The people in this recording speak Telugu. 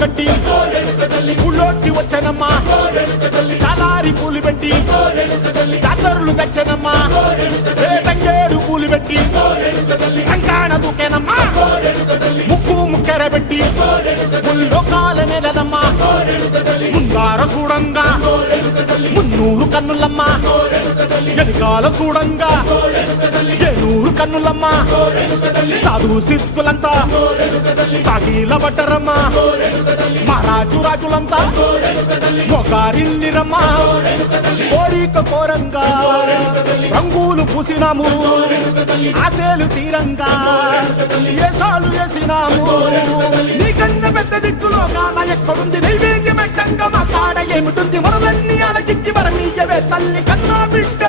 కట్టి ఊళ్ళోకి వచ్చనమ్మా చాలారి పూలు పెట్టి జాతరులు తెచ్చనమ్మా తంగేడు పూలు పెట్టి కంకాణ దూకేనమ్మా ముక్కు ముక్కెర పెట్టి ముల్లోకాల నెలనమ్మా ముందార చూడంగా మున్నూరు కన్నులమ్మా వెనకాల చూడంగా ఏనూరు కన్నులమ్మా సాధు శిస్తులంతా సాగిల పడ్డరమ్మా మహారాజు రాజులంతా మొగారిల్లిరమ్మా కోరిక కోరంగా రంగులు పూసినాము ఆశలు తీరంగా ఏసాలు వేసినాము నీకన్నా పెద్ద దిక్కులో కాల ఎక్కడుంది నైవేద్యం ఎట్టంగా మా కాడ ఏమిటుంది మనలన్నీ అలగిచ్చి వరమీయవే తల్లి కన్నా బిడ్డ